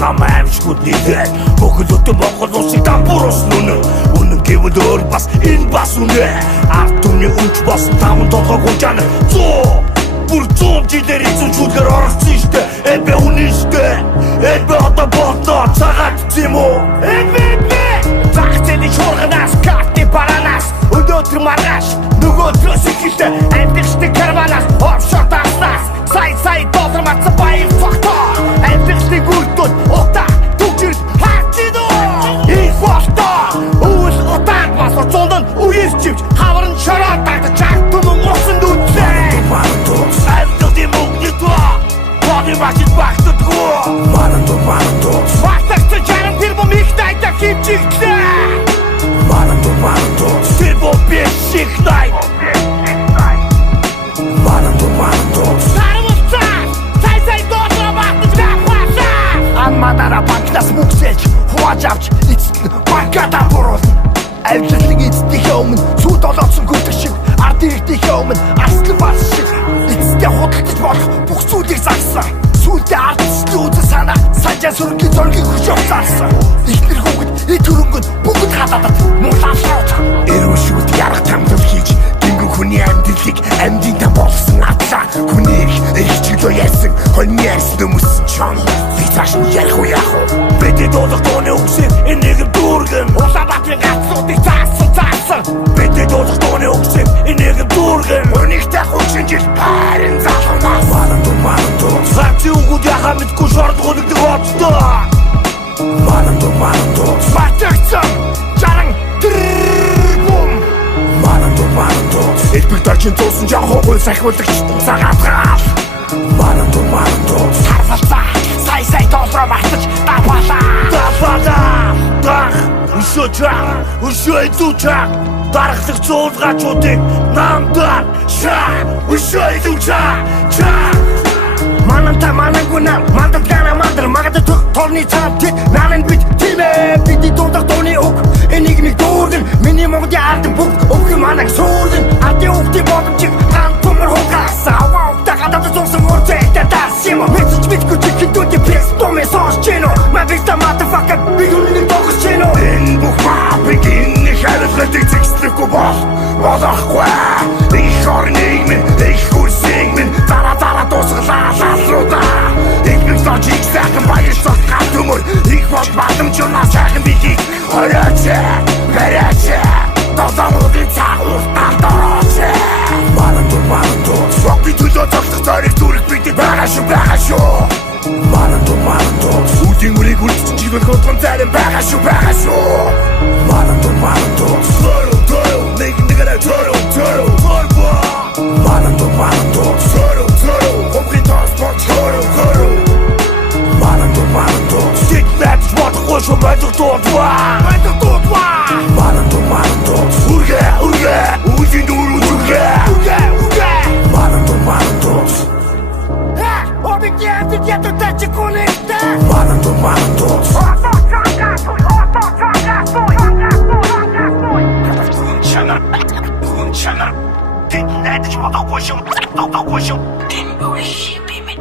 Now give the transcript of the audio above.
намайг аимшигуд нийлээд бүгд өтөн Монгол улсыг дампуурсан үнэн гэвэл өөр бас энэ бас үнэ ард түмний өнч болсон 5-7 гүнжаан 100 бүр 100 жилээр эзэмшүүлгээр оролцсон штэ эбэ үнэн штэ эбэ одоо болоо цагаат тийм үү эбэ Багцэний чурганаас карты баранаас өнөөдөр маргааш нөгөөдрөөс ихэлдэ амбирчтэй карванаас офшор таснаас сай доллар матса баян фактор амбирчтэй гүрдүүд утаа түгжирд хатидо их фактор үйл утааг бас зондан үерчивч хаврын шороо тагтаж чаг түмэн усан дүүцээ амбирчтэй мөнгөдөө боди машин багтдгоо манандо фактор чарам тэрбом их тайта хипчигтээ Манандо Тэрбо бешихтай Манандо Сарвуцаа Сай дотроо батж гахваса Аммадара банкнаас мөксэлж хувааж авч эцэст банката буруулна Авилгалын эцдийнхээ өмнө сүйд олоодсон гүйтг шиг ард иргэдийнхээ өмнө арслан бас шиг эцэстээ худалдаж болох бүх зүйлийг загсан Сүйдээ ардчилсан үзэл санаа санжаа сүргийн зоригийг хүч авцаарсан Ихнэр хүүхэд эд хөрөнгөнд бүгд хададад муулаалаад Эрүү шүүд ярах тамдал хийж гингэн хүний амьдралыг амьдын там болсон атлаа Хүнийг их чиглөө ярьсан хонь ярьсан өмөссөн чон Би цааш нь ярих уу яах вэ Бидний дуулах дууны үгсийг энэ нэгэн дүүргэн Улаанбаатарын гацнуудыг заасан Бидний дуулах дууны үгсийг энэ нэгэн дүүргэн Өнийхтэй хүчин жил хайрын залхуунаас Манандо Сарчи үгүүд яхаа мэдгүй шордгоо нэгдэг оцтой Манандо Матагцсан жаран тэрбум Манандо Элбэг дарчин зуусан жаахан хой сахиулагч цагаатгаал Манандо Сарфалцаа сай доллароо мартаж давалаа Дах Өшөө идүүчаа Дарахлах зуулгаачуудыг намдаа Өшөө идүүчаа Манангуна мандалгана мандал магад торны цаав тэд наан бит тимэ бидний дуудах дууны үг энийг нэг дүүргэн миний Монголын ард бүгд өвгөн манаг сүргэн ардын өвдөө боломжийг ган төмөр хугаас аваа гадаад зурсан үржээтэй даас юм мэдж мэдгүй чихдүүдийн пестомэ соосчэно мабиста мадафака бигүний тогсчэно энэ бүх мапигийн хэрэлдэг зэгсрэхгүй болохгүй их орныг минь их хүсийг минь дараа дуусгалаа Игнэг зочиг сайхан баярсах гал төмөр Их бол боломжнаас сайхан бидийг Баряачэ Долоомуудын цаагуул талдорооч Манандо Сокби төлөө цогцох зориг зүрх бидэд байгаа шүү Манандо Үдийн үрийг үлдсэн чиглэл хөтлөн зарим байгаа шүү Манандо Тору Нэгнэгэрэ тору Манандо Хомхи транспорт Тору Манандо Сикнэт бодохгүй шүү мэдэрдуудва Манандо Үргэ Үдийн үргэ Манандо Обикеты где-то дачи куништа Манандо Хунчанар Ты найдешь поток восемь Тим бывающий пимет